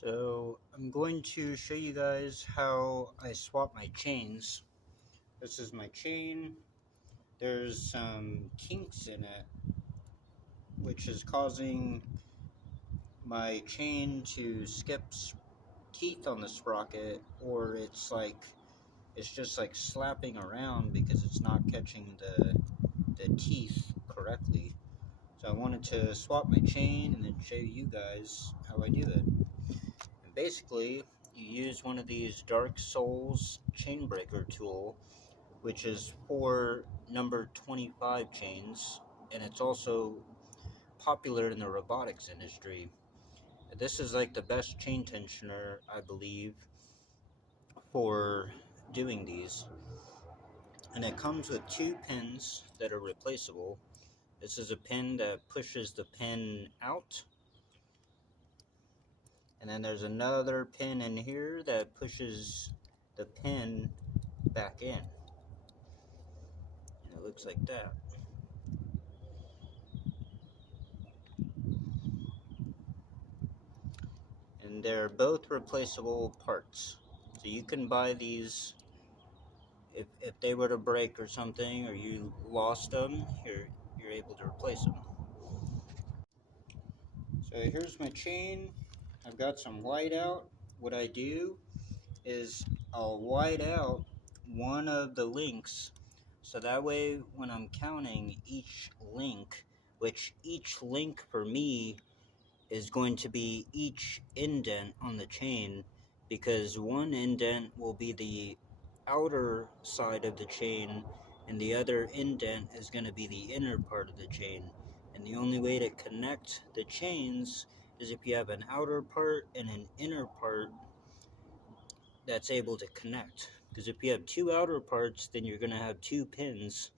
So I'm going to show you guys how I swap my chains. This is my chain. There's some kinks in it, which is causing my chain to skip teeth on the sprocket, or it's just like slapping around because it's not catching the teeth correctly. So I wanted to swap my chain and then show you guys how I do it. And basically, you use one of these Darksouls chain breaker tool, which is for number 25 chains, and it's also popular in the robotics industry. This is like the best chain tensioner, I believe, for doing these. And it comes with two pins that are replaceable. This is a pin that pushes the pin out, and then there's another pin in here that pushes the pin back in. And it looks like that. And they're both replaceable parts. So you can buy these if they were to break or something, or you lost them, you're able to replace them. So here's my chain. I've got some white out. What I do is I'll white out one of the links, so that way when I'm counting each link, which each link for me is going to be each indent on the chain, because one indent will be the outer side of the chain and the other indent is going to be the inner part of the chain. And the only way to connect the chains is if you have an outer part and an inner part that's able to connect. Because if you have two outer parts, then you're going to have two pins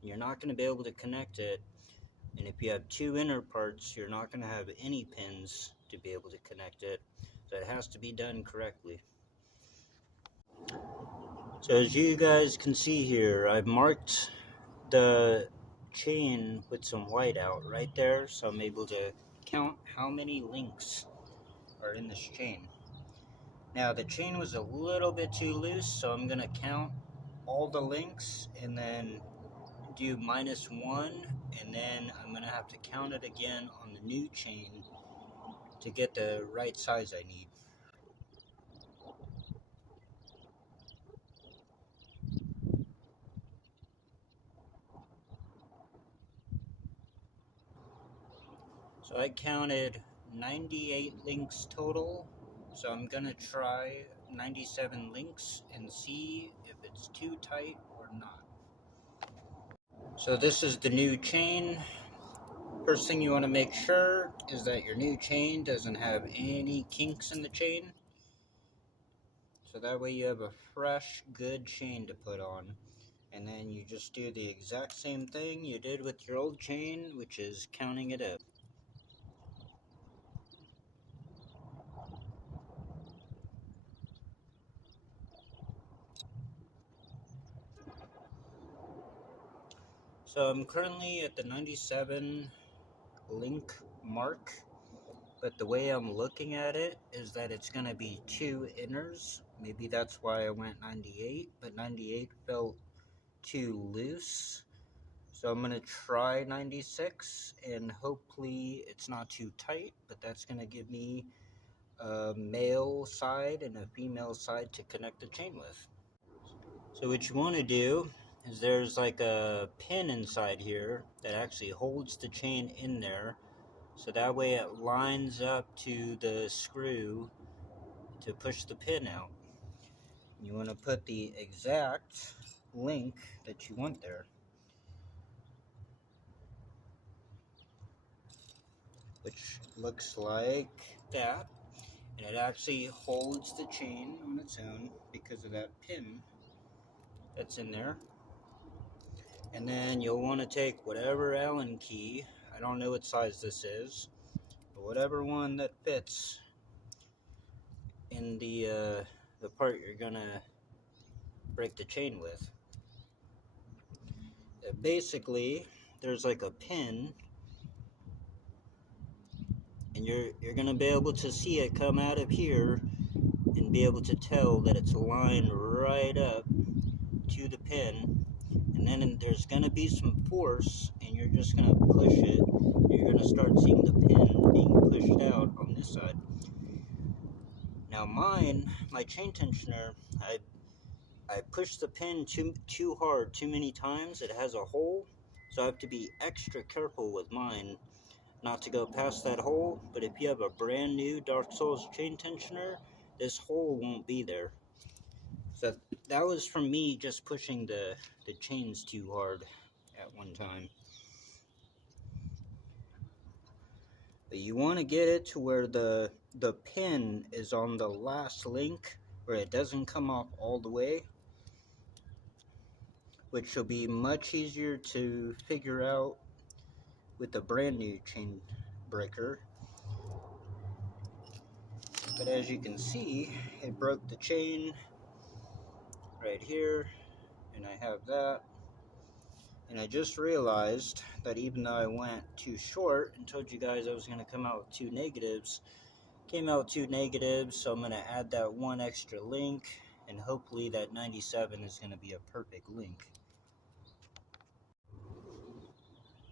and you're not going to be able to connect it. And if you have two inner parts, you're not going to have any pins to be able to connect it. So it has to be done correctly. So as you guys can see here, I've marked the chain with some white out right there, so I'm able to count how many links are in this chain. Now the chain was a little bit too loose, so I'm going to count all the links and then do -1, and then I'm going to have to count it again on the new chain to get the right size I need. So I counted 98 links total, so I'm going to try 97 links and see if it's too tight or not. So this is the new chain. First thing you want to make sure is that your new chain doesn't have any kinks in the chain. So that way you have a fresh, good chain to put on. And then you just do the exact same thing you did with your old chain, which is counting it up. So I'm currently at the 97 link mark, but the way I'm looking at it is that it's going to be two inners. Maybe that's why I went 98, but 98 felt too loose. So I'm going to try 96, and hopefully it's not too tight, but that's going to give me a male side and a female side to connect the chain with. So what you want to do is there's like a pin inside here that actually holds the chain in there, so that way it lines up to the screw to push the pin out. You want to put the exact link that you want there, which looks like that, and it actually holds the chain on its own because of that pin that's in there. And then you'll want to take whatever Allen key, I don't know what size this is, but whatever one that fits in the part you're gonna break the chain with. Basically, there's like a pin and you're gonna be able to see it come out of here and be able to tell that it's lined right up to the pin. And then there's gonna be some force, and you're just gonna push it. You're gonna start seeing the pin being pushed out on this side. Now mine, my chain tensioner, I pushed the pin too hard too many times. It has a hole, so I have to be extra careful with mine not to go past that hole. But if you have a brand new Darksouls chain tensioner, this hole won't be there. So that was from me just pushing the chains too hard at one time. But you want to get it to where the pin is on the last link, where it doesn't come off all the way, which will be much easier to figure out with the brand new chain breaker. But as you can see, it broke the chain right here, and I have that. And I just realized that even though I went too short and told you guys I was going to come out with 2 negatives, came out 2 negatives, so I'm going to add that 1 extra link, and hopefully that 97 is going to be a perfect link.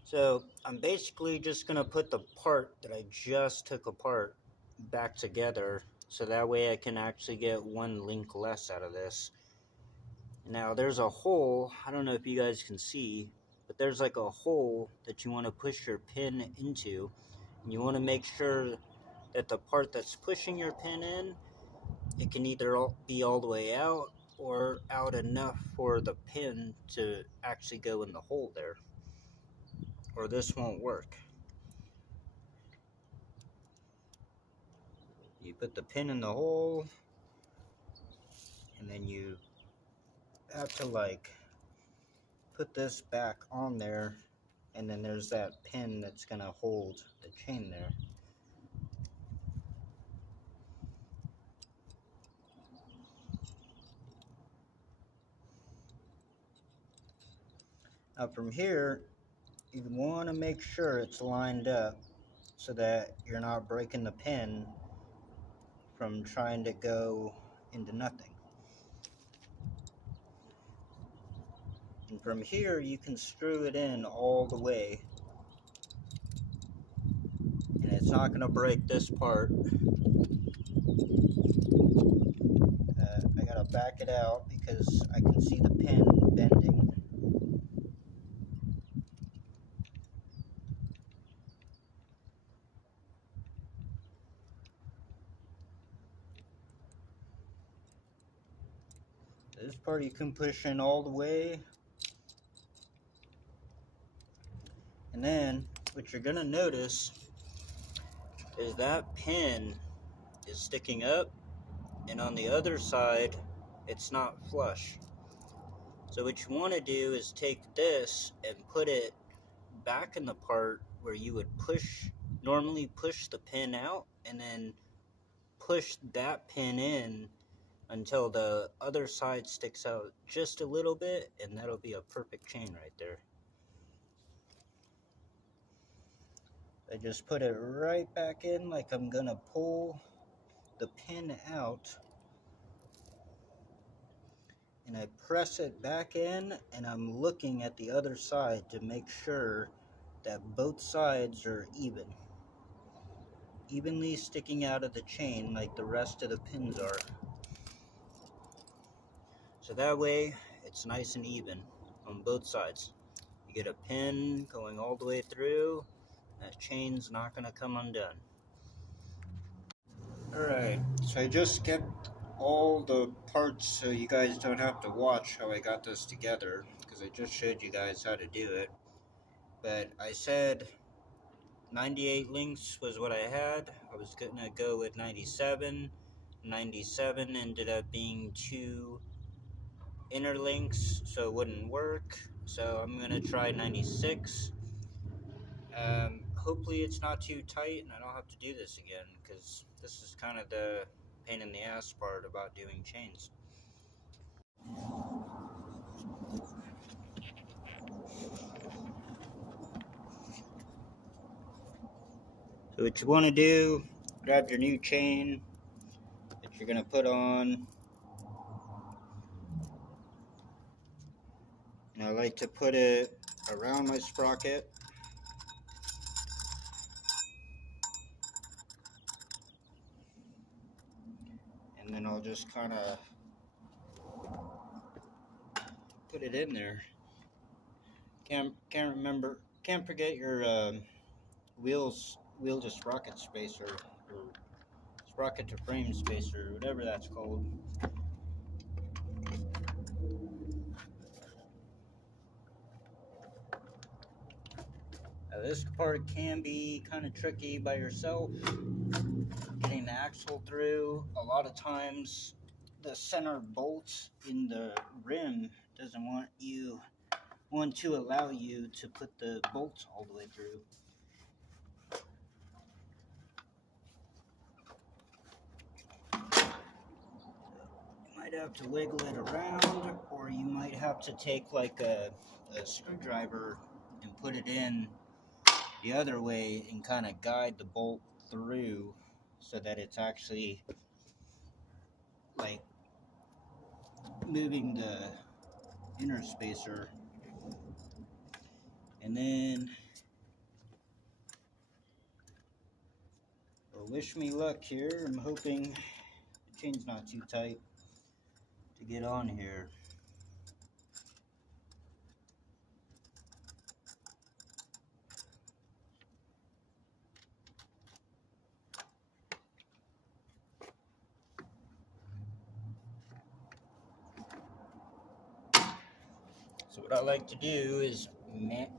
So I'm basically just going to put the part that I just took apart back together, so that way I can actually get 1 link less out of this. Now there's a hole, I don't know if you guys can see, but there's like a hole that you want to push your pin into, and you want to make sure that the part that's pushing your pin in, it can either be all the way out or out enough for the pin to actually go in the hole there, or this won't work. You put the pin in the hole, and then you have to like put this back on there, and then there's that pin that's gonna hold the chain there. Now from here, you want to make sure it's lined up so that you're not breaking the pin from trying to go into nothing. And from here, you can screw it in all the way, and it's not going to break this part. I got to back it out because I can see the pin bending. This part you can push in all the way. And then what you're going to notice is that pin is sticking up, and on the other side it's not flush. So what you want to do is take this and put it back in the part where you would normally push the pin out, and then push that pin in until the other side sticks out just a little bit, and that'll be a perfect chain right there. I just put it right back in like I'm gonna pull the pin out, and I press it back in, and I'm looking at the other side to make sure that both sides are evenly sticking out of the chain like the rest of the pins are. So that way it's nice and even on both sides. You get a pin going all the way through, that chain's not going to come undone. Alright, so I just skipped all the parts so you guys don't have to watch how I got this together, because I just showed you guys how to do it. But I said 98 links was what I had. I was going to go with 97. 97 ended up being 2 inner links, so it wouldn't work. So I'm going to try 96. Hopefully it's not too tight and I don't have to do this again, because this is kind of the pain in the ass part about doing chains. So what you want to do, grab your new chain that you're going to put on. And I like to put it around my sprocket. And then I'll just kind of put it in there. Can't forget your wheel to sprocket spacer, or sprocket to frame spacer, whatever that's called. Now this part can be kind of tricky by yourself, getting the axle through. A lot of times the center bolt in the rim doesn't want to allow you to put the bolts all the way through. You might have to wiggle it around, or you might have to take like a screwdriver and put it in the other way and kind of guide the bolt through so that it's actually like moving the inner spacer. And then, well, wish me luck here. I'm hoping the chain's not too tight to get on here. So what I like to do is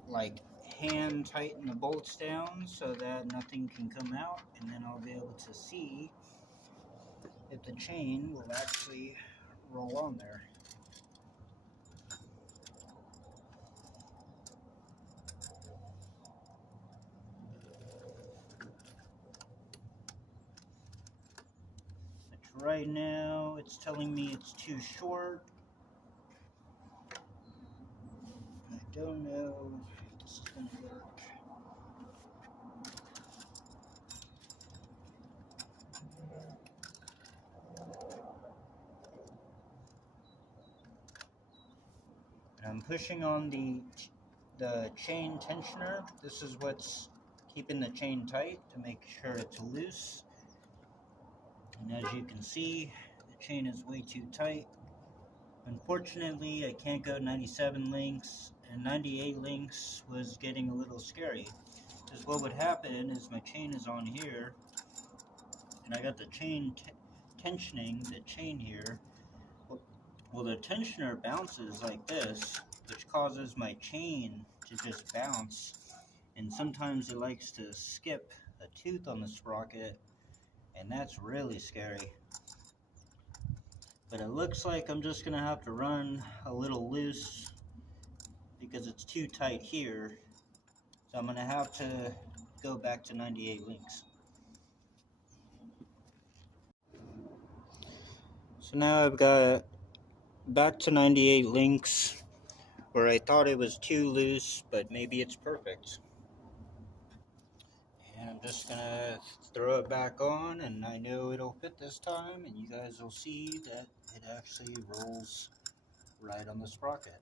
like hand tighten the bolts down so that nothing can come out, and then I'll be able to see if the chain will actually roll on there. But right now it's telling me it's too short. I don't know if this is going to work. I'm pushing on the chain tensioner. This is what's keeping the chain tight to make sure it's loose. And as you can see, the chain is way too tight. Unfortunately, I can't go 97 links, and 98 links was getting a little scary. Because what would happen is my chain is on here, and I got the chain tensioning the chain here. Well, the tensioner bounces like this, which causes my chain to just bounce, and sometimes it likes to skip a tooth on the sprocket, and that's really scary. But it looks like I'm just going to have to run a little loose because it's too tight here, so I'm going to have to go back to 98 links. So now I've got back to 98 links, where I thought it was too loose, but maybe it's perfect. And I'm just gonna throw it back on, and I know it'll fit this time, and you guys will see that it actually rolls right on the sprocket.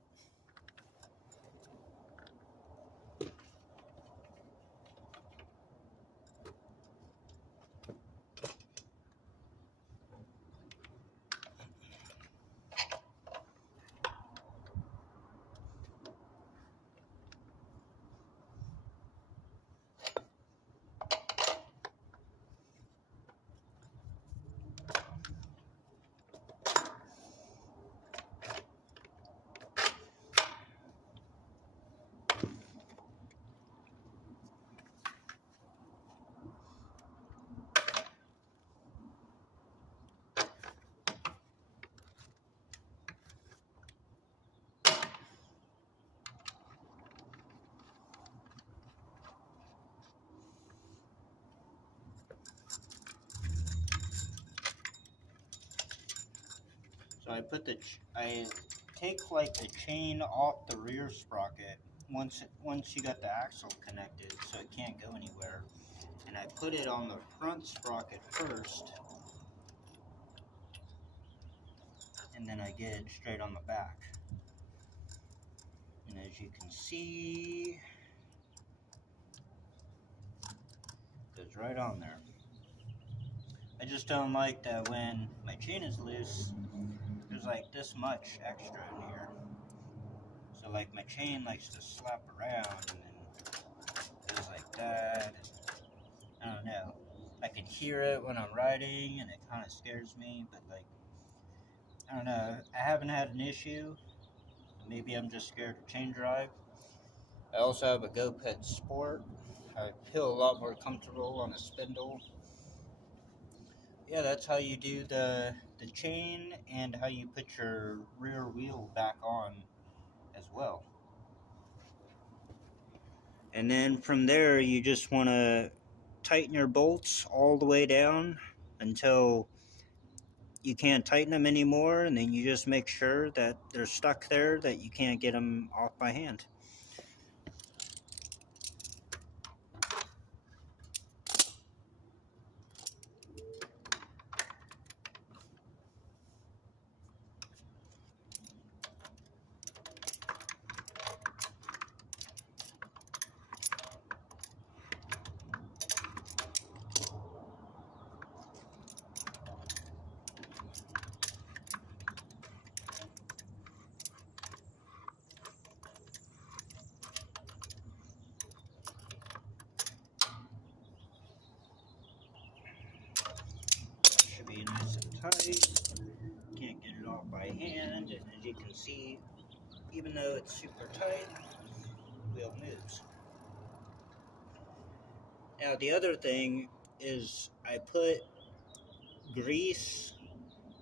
So I take like the chain off the rear sprocket once you got the axle connected, so it can't go anywhere. And and I put it on the front sprocket first, and then I get it straight on the back. And as you can see, it goes right on there. I just don't like that when my chain is loose, there's like this much extra in here. So like my chain likes to slap around and then goes like that. I don't know. I can hear it when I'm riding and it kind of scares me, but like, I don't know. I haven't had an issue. Maybe I'm just scared to chain drive. I also have a GoPed Sport. I feel a lot more comfortable on a spindle. Yeah, that's how you do the chain and how you put your rear wheel back on as well. And then from there, you just want to tighten your bolts all the way down until you can't tighten them anymore, and then you just make sure that they're stuck there, that you can't get them off by hand. Should be nice and tight. Can't get it off by hand, and as you can see, even though it's super tight, the wheel moves. Now the other thing is I put grease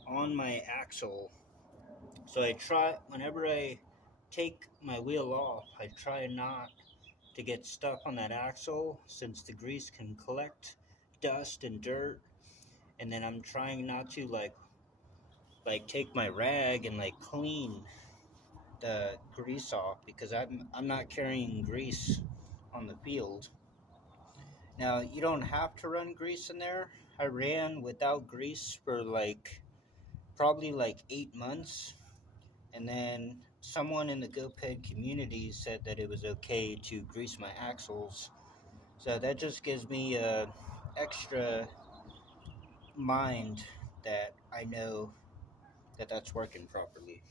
on my axle. So I try, whenever I take my wheel off, I try not to get stuck on that axle, since the grease can collect dust and dirt. And then I'm trying not to like take my rag and like clean the grease off, because I'm not carrying grease on the field. Now you don't have to run grease in there. I ran without grease for like probably like 8 months, and then someone in the GoPed community said that it was okay to grease my axles. So that just gives me a extra mind that I know that that's working properly.